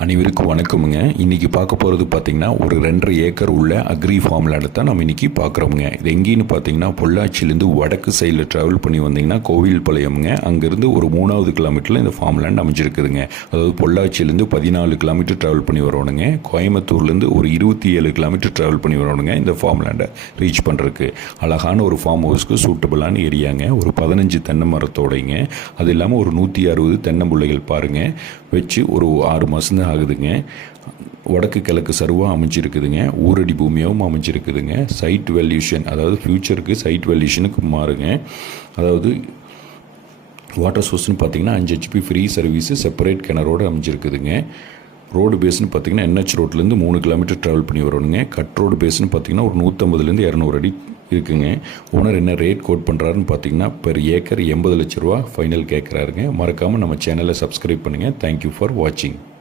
அனைவருக்கும் வணக்கமுங்க. இன்றைக்கி பார்க்க போகிறது பார்த்திங்கன்னா ஒரு 2.5 ஏக்கர் உள்ள அக்ரி ஃபார்ம் லேண்டை தான் நம்ம இன்றைக்கி பார்க்குறோமுங்க. இது எங்கேன்னு பார்த்தீங்கன்னா பொள்ளாச்சியிலேருந்து வடக்கு சைடில் ட்ராவல் பண்ணி வந்தீங்கன்னா கோவில்பாளையம்ங்க. அங்கேருந்து ஒரு 3வது கிலோமீட்டரில் இந்த ஃபார்ம் லேண்ட் அமைஞ்சிருக்குதுங்க. அதாவது பொள்ளாச்சியிலேருந்து 14 கிலோமீட்டர் ட்ராவல் பண்ணி வரணுங்க. கோயம்புத்தூர்லேருந்து ஒரு 27 கிலோமீட்டர் ட்ராவல் பண்ணி வரணுங்க இந்த ஃபார்ம் லேண்டை ரீச் பண்ணுறதுக்கு. அழகான ஒரு ஃபார்ம் ஹவுஸ்க்கு சூட்டபிளான ஏரியாங்க. ஒரு 15 தென்னை மரத்தோடைங்க. அது இல்லாமல் ஒரு 160 தென்னம்பிள்ளைகள் பாருங்கள் வச்சு ஒரு 6 மாதம் தான் ஆகுதுங்க. வடக்கு கிழக்கு சருவாக அமைஞ்சிருக்குதுங்க. ஊரடி பூமியாகவும் அமைஞ்சிருக்குதுங்க. சைட் வேல்யூஷன், அதாவது ஃப்யூச்சருக்கு சைட் வேல்யூஷனுக்கு மாறுங்க. அதாவது வாட்டர் சோர்ஸ்னு பார்த்தீங்கன்னா 5 HP ஃப்ரீ சர்வீஸு செப்பரேட் கிணறோடு அமைஞ்சிருக்குதுங்க. ரோடு பேஸ்னு பார்த்தீங்கன்னா NH ரோட்லேருந்து 3 கிலோமீட்டர் ட்ராவல் பண்ணி வரணுங்க. கட் ரோடு பேஸ்னு பார்த்தீங்கன்னா ஒரு 150லேருந்து 200 அடி இருக்குங்க. ஓனர் என்ன ரேட் கோட் பண்ணுறாருன்னு பார்த்தீங்கன்னா பெர் ஏக்கர் 80 லட்ச ரூபா ஃபைனல் கேட்குறாருங்க. மறக்காமல் நம்ம சேனலை சப்ஸ்கிரைப் பண்ணுங்கள். தேங்க்யூ ஃபார் வாட்சிங்.